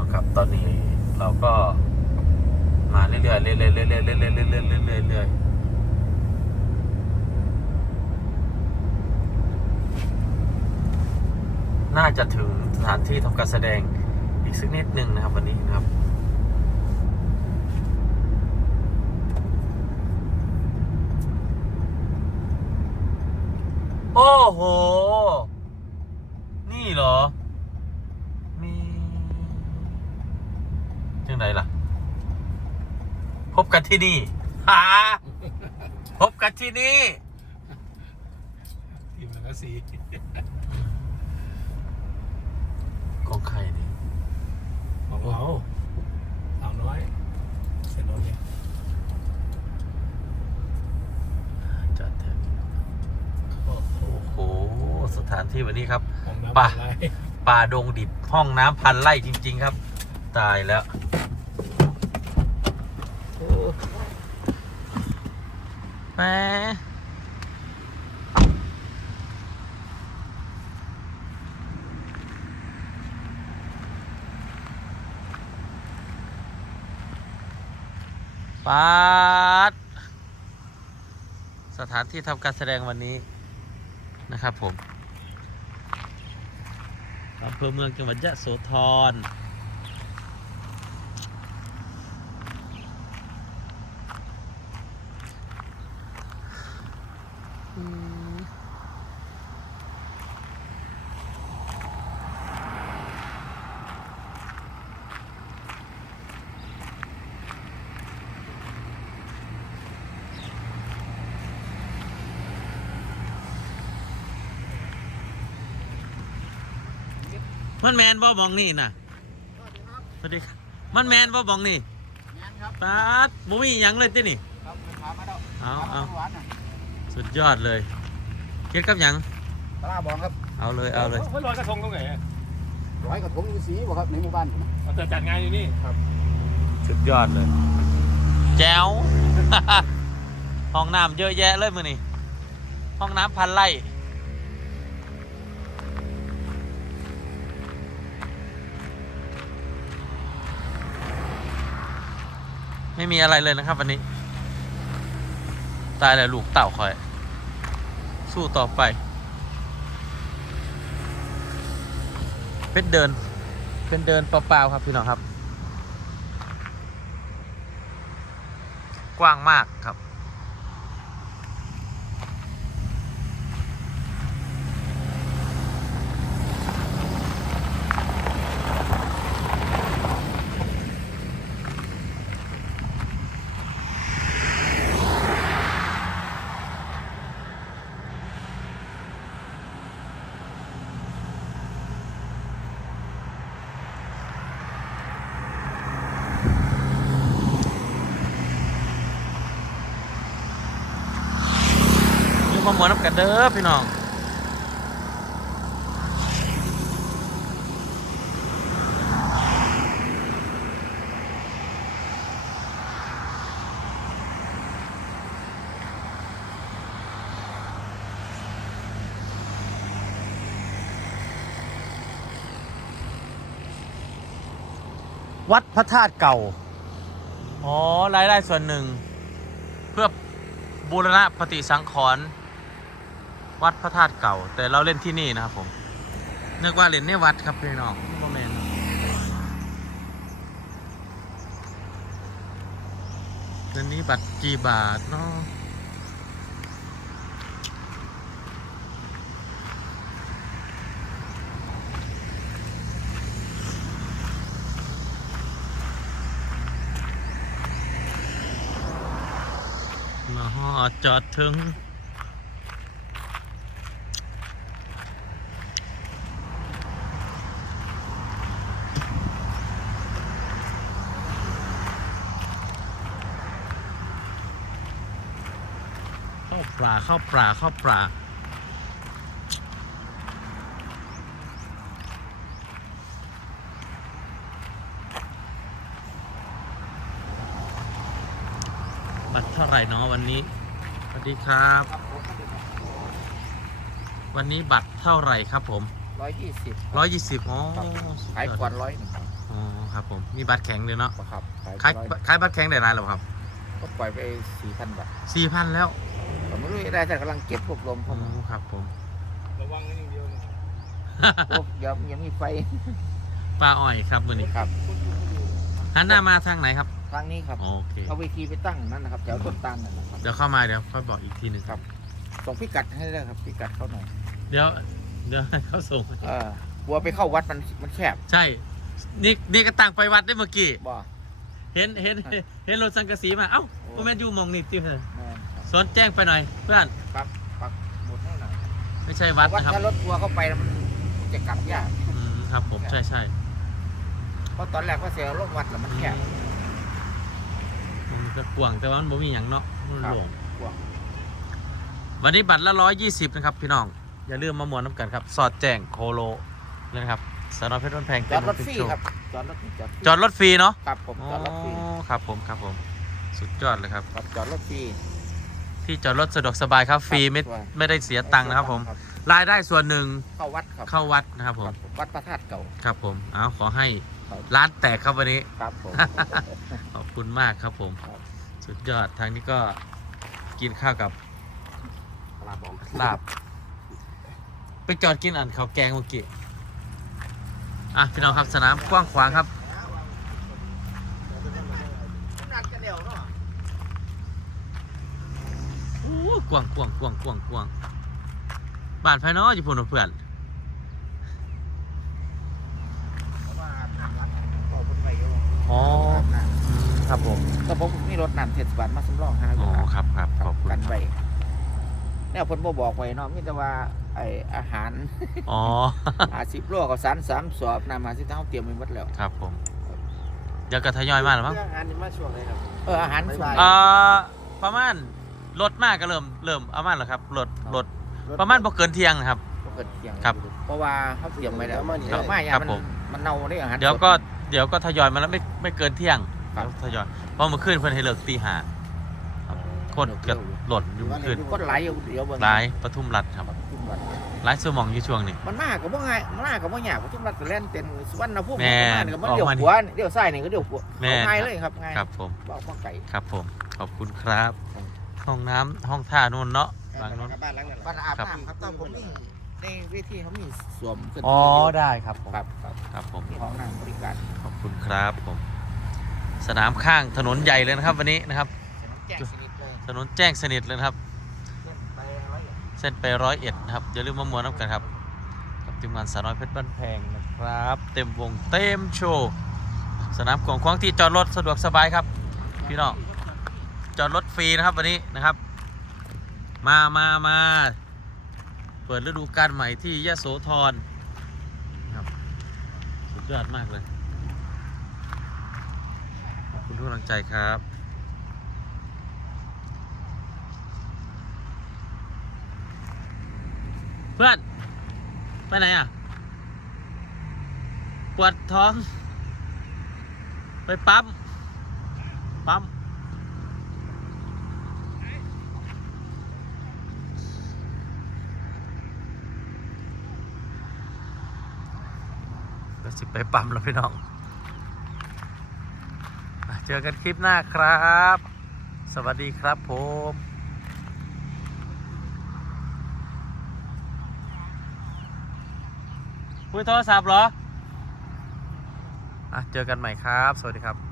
น้องครับตอนนี้เราก็มาเรื่อยๆเรื่อยๆเรื่อยๆเรื่อยๆเรื่อยๆเรื่อยๆเรื่อยๆเรื่อยๆเรื่อยๆน่าจะถึงสถานที่ทำการแสดงอีกสักนิดนึงนะครับ วันนี้นะครับ โอ้โห นี่เหรอ มีจังไหนล่ะ พ บกันที่นี่หาพบกันที่นี่ทีมแล้วก็สีของใครนี่ของเราสาวน้อยเสร็จแล้วเนี่ยจัดเถอะโอ้โหโอ้โห สถานที่วันนี้ครับของน้ำป่ะอะไรป่าดงดิบห้องน้ำพันไร่จริง ๆ ครับ ตายแล้วโอ้ แหมปาดสถานที่ทำการแสดงวันนี้นะครับผมอำเภอเมืองจังหวัดยะโสธร มันแมนบ่มองนี่น่ะสวัสดีครับมันแมนบ่บองนี่งานครับปาดบ่มีหยังเลยตินี่ครับพามาแล้วเอาเอาหวานน่ะสุดยอดเลยเก็ดกับหยังปลาบองครับเอาเลยเอาเลยเฮ้ยลอยกระทงตรงไหนอะร้อยกระทงฤาษีบ่ครับในหมู่บ้านผมนะเอาแต่จัดงานอยู่นี่สุดยอดเลย แจ๋วห้องน้ำเยอะแยะเลยมือนี่ห้องน้ำพันไร่ ไม่มีอะไรเลยนะครับ วันนี้ ตายแล้วลูกเต่าคอย สู้ต่อไป เป็นเดิน เป็นเดินเปล่าๆครับพี่น้องครับ กว้างมากครับ มาหมวนน้ำกันเด้อพี่น้องวัดพระธาตุเก่า อ๋อ รายได้ส่วนหนึ่ง เพื่อบูรณะปฏิสังขรณ์ วัดพระธาตุเก่า แต่เราเล่นที่นี่นะครับผมนึกว่าเล่นในวัดครับพี่น้องโมเมนเดือนนี้บัตรกี่บาทเนาะมาฮอดจอดถึง ปลาเข้าปลาเข้าปลาบัตรเท่าไหร่เนาะวันนี้สวัสดีครับครับผมวันนี้บัตรเท่าไหร่ครับผมร้อยยี่สิบร้อยยี่สิบอ๋อขายขวดร้อยหนึ่งอ๋อครับผมมีบัตรแข็งเลยเนาะครับขายขายบัตรแข็งได้ไรหรอครับ ก็ปล่อยไปสี่พันบาทสี่พันแล้ว ผมไม่รู้ได้แต่กำลังเก็บรวบรวมโอ้เข้ามาครับผม ระวังนิดเดียวนะโอ้เดี๋ยวยังมีไฟปลาอ้อยครับวันนี้ครับ หันหน้ามาทางไหนครับ ทางนี้ครับ โอเค เอาเวทีไปตั้งนั่นนะครับแถวต้นตาลนั่นนะครับ เดี๋ยวเข้ามาเดี๋ยวค่อยบอกอีกทีหนึ่งครับ ส่งพิกัดให้เลยครับพิกัดเขาหน่อย เดี๋ยว เดี๋ยวให้เขาส่ง เออกลัวไปเข้าวัดมันมันแคบ ใช่ นี่นี่ก็ต่างไปวัดได้เมื่อกี้ บ่ เห็นเห็นเห็นรถสังกะสีมา เอ้าโมแมนยูมองนี่ติเพื่อน แม่นครับสนแจ้งไปหน่อยเพื่อนปักปักหมุดให้หน่อยไม่ใช่วัดวัดนะครับถ้ารถทัวร์เข้าไปแล้วมันจะกลับยากอืมครับผมใช่ใช่เพราะตอนแรกก็เสียรถวัดแล้วมันแคบมันก็กว้างแต่ว่ามันบ่มีอย่างเนาะมันครับหลวงกว้างวันนี้บัตรละร้อยยี่สิบนะครับ พี่น้อง อย่าลืมมามวนน้ำกันครับ สอดแจ้งโคโลเลยนะครับสนอเพชรบ้านแพงจอดรถเต็มฟรีโชว์ครับจอดรถจอดฟรีจอดรถฟรีเนาะครับผมจอดรถฟรีอ๋อครับผมครับผม สุดยอดเลยครับครับจอดรถฟรี ที่จอดรถสะดวกสบายครับฟรีไม่ครับไม่ได้เสียตังค์นะครับผมรายได้ส่วนหนึ่งเข้าวัดครับเข้าวัดนะครับผมครับวัดพระธาตุเก่าครับผมเอาขอให้ครับร้านแตกครับวันนี้ครับผมขอบคุณมากครับผมครับสุดยอดทางนี้ก็กินข้าวกับลาบองลาบ ไปจอดกินอันข้าวแกงเมื่อกี้อะพี่น้องครับสนามกว้างขวางครับ หนักจะเดียวเนาะ โอ้ กว้างกว้างกว้างกว้างกว้างบ้านภายนอกอยู่พุ่นเนาะเพื่อนเพราะว่าน้ำรักก็คนไปอยู่อ๋ออืมครับผมแต่ผมมีรถน้ำเทศบาลมาสำรองหาอ๋อครับครับขอบคุณกันไปเนี่ยเพิ่นบ่บอกไว้เนาะมีแต่ว่าไออาหารอ๋ออาสิบโลกับสารสามสอบน้ำมาสิเท่าเตรียมไว้หมดแล้วครับผมเดี๋ยวก็ทยอยมาแล้วมั้งเรื่องงานนี่มาช่วงไหนครับเอออาหารส่วนอ่าประมาณ รถมากก็เริ่มเริ่มเอามาแล้วครับรถรถประมาณบ่เกินเที่ยงนะครับ บ่เกิดเที่ยงครับ เพราะว่าเขาเตรียมไว้แล้วครับเดี๋ยวมาอย่าครับมันผม มันเน่าได้อาหาร เดี๋ยวก็เดี๋ยวก็ทยอยมาแล้วไม่ไม่เกินเที่ยงครับ ทยอยเพราะเมื่อคืนเพิ่นให้เลิกตีห้าครับคนเกิดหลดอยู่เมื่อคืนก็ไหลอยู่เดี๋ยวเบิ่งหลายปทุมรัฐครับทุกวันหลายสมองอยู่ช่วงนี้ มันมาก็บ่ง่ายมันมาก็บ่ยากทุกรัฐก็แล่นเต็นสุวรรณภูมิแม่มันก็มันออกเดี๋ยวมานี่ขวานี่เดี๋ยวซ้ายนี่ก็เดี๋ยวขวาแม่เอาง่ายเลยครับง่ายครับผมบ่บ่ไก่ ครับผม ขอบคุณครับ ห้องน้ำห้องท่านู่นเนาะบางนู้นบ้านหลังนั้นบ้านอาบครับน้ำครับตอนผมนี่ในเวทีเขามีสวมขึ้นอ๋อได้ครับผมครับครับครับผม มีห้องน้ำบริการขอบคุณครับผม สนามข้างถนนใหญ่เลยนะครับ วันนี้นะครับแจ้งสนิทเลยถนนแจ้งสนิทเลยนะครับไปร้อยเอ็ดเส้นไปร้อยเอ็ดนะครับอย่าลืมมามวนน้ำกันครับ กับทีมงานสาวน้อยเพชรบ้านแพงนะครับ เต็มวงเต็มโชว์ สนามของขวางที่จอดรถสะดวกสบายครับ พี่น้อง จอดรถฟรีนะครับวันนี้นะครับ มามามาเปิดฤดูกาลใหม่ที่ยะโสธรนะครับสุดยอดมากเลยขอบคุณทุกกำลังใจครับเพื่อนไปไหนอะปวดท้อง ไปปั๊มปั๊ม ก็สิไปปั๊มแล้วพี่น้องเจอกันคลิปหน้าครับ สวัสดีครับผมคุยโทรศัพท์เหรออะเจอกันใหม่ครับ สวัสดีครับ